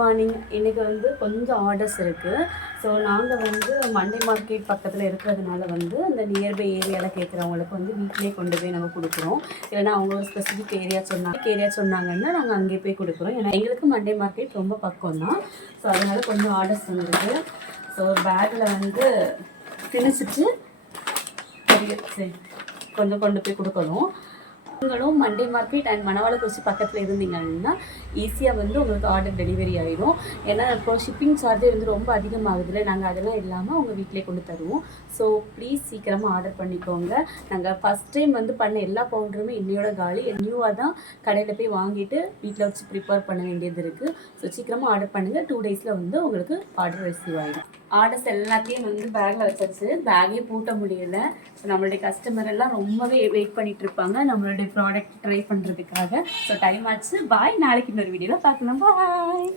Morning. இன்றைக்கி வந்து கொஞ்சம் ஆர்டர்ஸ் இருக்குது. ஸோ நாங்கள் வந்து மண்டே மார்க்கெட் பக்கத்தில் இருக்கிறதுனால வந்து அந்த நியர்பை ஏரியாவில் கேட்குறவங்களுக்கு வந்து வீட்டிலே கொண்டு போய் நம்ம கொடுக்குறோம். இல்லைனா அவங்க ஒரு ஸ்பெசிஃபிக் ஏரியா சொன்னாங்கன்னா நாங்கள் அங்கே போய் கொடுக்குறோம். ஏன்னா எங்களுக்கு மண்டே மார்க்கெட் ரொம்ப பக்கம் தான். ஸோ அதனால் கொஞ்சம் ஆர்டர்ஸ் வந்துருக்கு. ஸோ ஒரு பேக்கில் வந்து திணிச்சிட்டு சரி கொஞ்சம் கொண்டு போய் கொடுக்கணும். நீங்களும் மண்டே மார்க்கெட் அண்ட் மணவாளக்குறிச்சி பக்கத்தில் இருந்தீங்கன்னா ஈஸியாக வந்து உங்களுக்கு ஆர்டர் டெலிவரி ஆகிடும். ஏன்னா இப்போ ஷிப்பிங் சார்ஜே வந்து ரொம்ப அதிகமாகுதுல்ல, நாங்கள் அதெல்லாம் இல்லாமல் உங்கள் வீட்டிலே கொண்டு தருவோம். ஸோ ப்ளீஸ் சீக்கிரமாக ஆர்டர் பண்ணிக்கோங்க. நாங்கள் ஃபஸ்ட் டைம் வந்து பண்ண எல்லா பவுடருமே இன்னையோட காலி. நியூவாக தான் கடையில் போய் வாங்கிட்டு வீட்டில் வச்சு ப்ரிப்பேர் பண்ண வேண்டியது இருக்குது. ஸோ சீக்கிரமாக ஆர்டர் பண்ணுங்கள். 2 டேஸில் வந்து உங்களுக்கு ஆர்டர் ரிசீவ் ஆகிடும். ஆர்டர்ஸ் எல்லாத்தையும் வந்து பேக்கில் வச்சாச்சு. பேக்கே பூட்ட முடியலை. ஸோ நம்மளுடைய கஸ்டமர் எல்லாம் ரொம்பவே வெயிட் பண்ணிட்டு இருப்பாங்க நம்மளுடைய ப்ராடக்ட் ட்ரை பண்ணுறதுக்காக. ஸோ டைம் ஆச்சு. பாய். நாளைக்கு இன்னொரு வீடியோவில் பார்க்கலாம். பாய்.